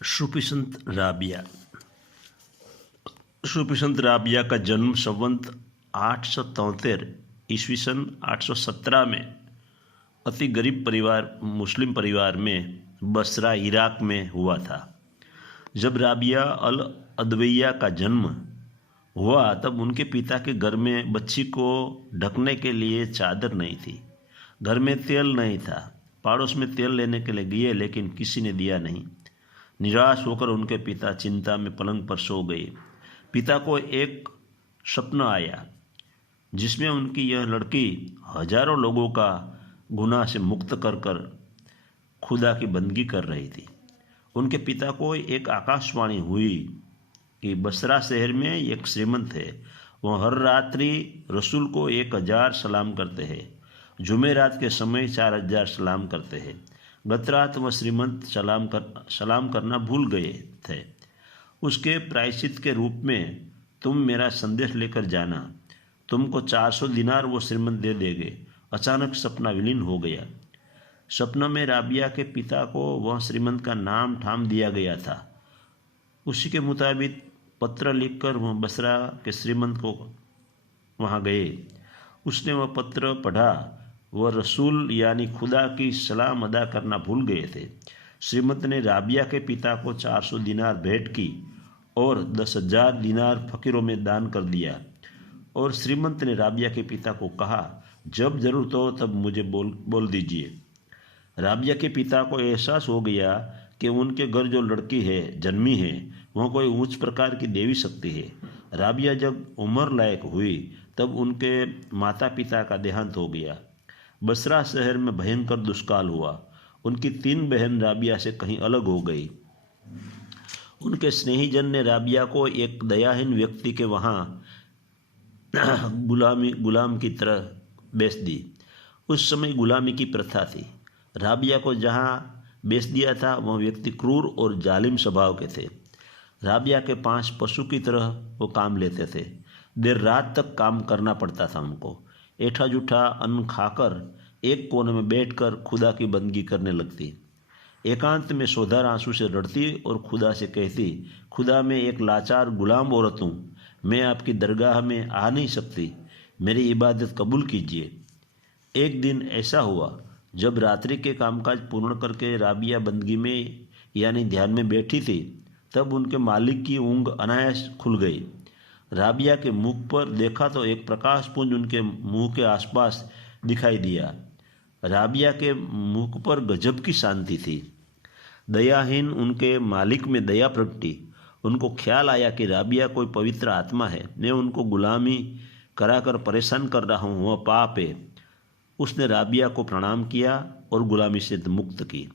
सूफी संत राबिया। सूफी संत राबिया का जन्म संवत 873 ईस्वी सन 817 में अति गरीब परिवार मुस्लिम परिवार में बसरा इराक में हुआ था। जब राबिया अल अदवैया का जन्म हुआ तब उनके पिता के घर में बच्ची को ढकने के लिए चादर नहीं थी, घर में तेल नहीं था। पड़ोस में तेल लेने के लिए गए लेकिन किसी ने दिया नहीं। निराश होकर उनके पिता चिंता में पलंग पर सो गए। पिता को एक सपना आया जिसमें उनकी यह लड़की हजारों लोगों का गुनाह से मुक्त कर कर खुदा की बंदगी कर रही थी। उनके पिता को एक आकाशवाणी हुई कि बसरा शहर में एक श्रीमंत है, वह हर रात्रि रसूल को 1000 सलाम करते हैं, जुमेरात के समय 4000 सलाम करते हैं। गत रात वह श्रीमंत सलाम करना भूल गए थे। उसके प्रायश्चित के रूप में तुम मेरा संदेश लेकर जाना, तुमको 400 दिनार वो श्रीमंत दे देंगे। अचानक सपना विलीन हो गया। सपना में राबिया के पिता को वह श्रीमंत का नाम ठाम दिया गया था। उसी के मुताबिक पत्र लिखकर वह बसरा के श्रीमंत को वहाँ गए। उसने वह पत्र पढ़ा। वह रसूल यानी खुदा की सलाम अदा करना भूल गए थे। श्रीमंत ने राबिया के पिता को 400 दिनार भेंट की और 10,000 दिनार फकीरों में दान कर दिया। और श्रीमंत ने राबिया के पिता को कहा, जब जरूरत हो तब मुझे बोल दीजिए। राबिया के पिता को एहसास हो गया कि उनके घर जो लड़की है जन्मी है वह कोई उच्च प्रकार की देवी शक्ति है। राबिया जब उम्र लायक हुई तब उनके माता पिता का देहांत हो गया। बसरा शहर में भयंकर दुष्काल हुआ। उनकी 3 बहन राबिया से कहीं अलग हो गई। उनके स्नेहीजन ने राबिया को एक दयाहीन व्यक्ति के वहाँ गुलाम की तरह बेच दी। उस समय गुलामी की प्रथा थी। राबिया को जहाँ बेच दिया था वह व्यक्ति क्रूर और जालिम स्वभाव के थे। राबिया के 5 पशु की तरह वो काम लेते थे। देर रात तक काम करना पड़ता था उनको। ऐठा जूठा अन्न खाकर एक कोने में बैठकर खुदा की बंदगी करने लगती। एकांत में सोधार आंसू से लड़ती और खुदा से कहती, खुदा मैं एक लाचार गुलाम औरत हूँ, मैं आपकी दरगाह में आ नहीं सकती, मेरी इबादत कबूल कीजिए। एक दिन ऐसा हुआ जब रात्रि के कामकाज पूर्ण करके राबिया बंदगी में यानी ध्यान में बैठी थी, तब उनके मालिक की ऊँग अनायास खुल गई। राबिया के मुख पर देखा तो एक प्रकाश पुंज उनके मुंह के आसपास दिखाई दिया। राबिया के मुख पर गजब की शांति थी। दयाहीन उनके मालिक में दया प्रगटी। उनको ख्याल आया कि राबिया कोई पवित्र आत्मा है, मैं उनको गुलामी कराकर परेशान कर रहा हूँ, वह पाप है। उसने राबिया को प्रणाम किया और गुलामी से मुक्त की।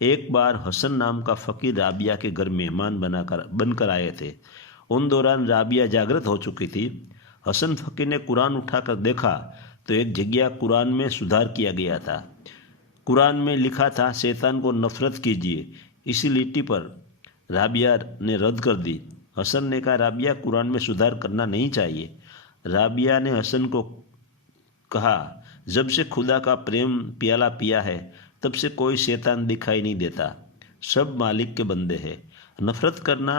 एक बार हसन नाम का फ़कीर राबिया के घर मेहमान बनकर आए थे। उन दौरान राबिया जागृत हो चुकी थी। हसन फ़कीर ने कुरान उठाकर देखा तो एक जगह कुरान में सुधार किया गया था। कुरान में लिखा था, शैतान को नफरत कीजिए। इसी लिट्टी पर राबिया ने रद्द कर दी। हसन ने कहा, राबिया कुरान में सुधार करना नहीं चाहिए। राबिया ने हसन को कहा, जब से खुदा का प्रेम प्याला पिया है तब से कोई शैतान दिखाई नहीं देता, सब मालिक के बंदे हैं। नफरत करना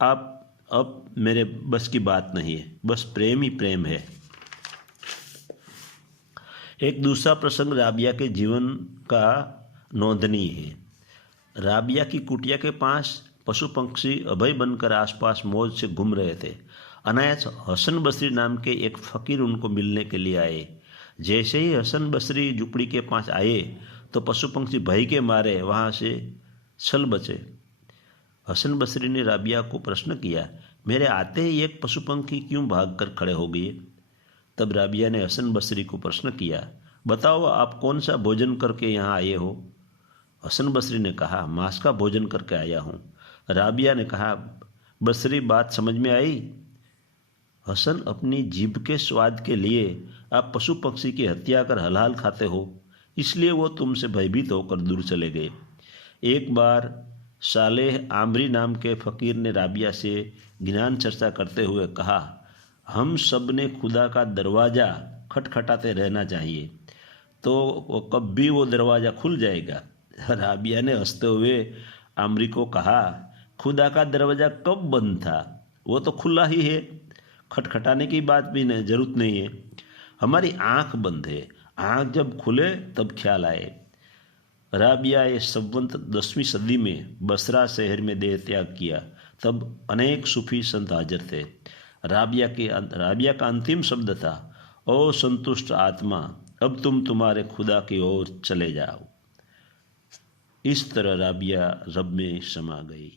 अब मेरे बस की बात नहीं है, बस प्रेम ही प्रेम है। एक दूसरा प्रसंग राबिया के जीवन का नोंदनीय है। राबिया की कुटिया के पास पशु पक्षी अभय बनकर आसपास मौज से घूम रहे थे। अनायास हसन बसरी नाम के एक फ़कीर उनको मिलने के लिए आए। जैसे ही हसन बसरी झुपड़ी के पास आए तो पशु पक्षी भय के मारे वहाँ से छल बचे। हसन बसरी ने राबिया को प्रश्न किया, मेरे आते ही एक पशु पंखी क्यों भाग कर खड़े हो गए? तब राबिया ने हसन बसरी को प्रश्न किया, बताओ आप कौन सा भोजन करके यहाँ आए हो? हसन बसरी ने कहा, मांस का भोजन करके आया हूँ। राबिया ने कहा, बसरी बात समझ में आई? हसन, अपनी जीभ के स्वाद के लिए आप पशु पक्षी की हत्या कर हलाल खाते हो, इसलिए वो तुमसे भयभीत होकर दूर चले गए। एक बार सालेह आमरी नाम के फ़कीर ने राबिया से ज्ञान चर्चा करते हुए कहा, हम सब ने खुदा का दरवाज़ा खटखटाते रहना चाहिए, तो कभी वो दरवाज़ा खुल जाएगा। राबिया ने हंसते हुए आमरी को कहा, खुदा का दरवाज़ा कब बंद था? वो तो खुला ही है, खटखटाने की बात भी नहीं, जरूरत नहीं है। हमारी आंख बंद है, आंख जब खुले तब ख्याल आए। राबिया ये संवत 10वीं सदी में बसरा शहर में देह त्याग किया। तब अनेक सूफी संत हाजिर थे। राबिया का अंतिम शब्द था, ओ संतुष्ट आत्मा, अब तुम तुम्हारे खुदा की ओर चले जाओ। इस तरह राबिया रब में समा गई।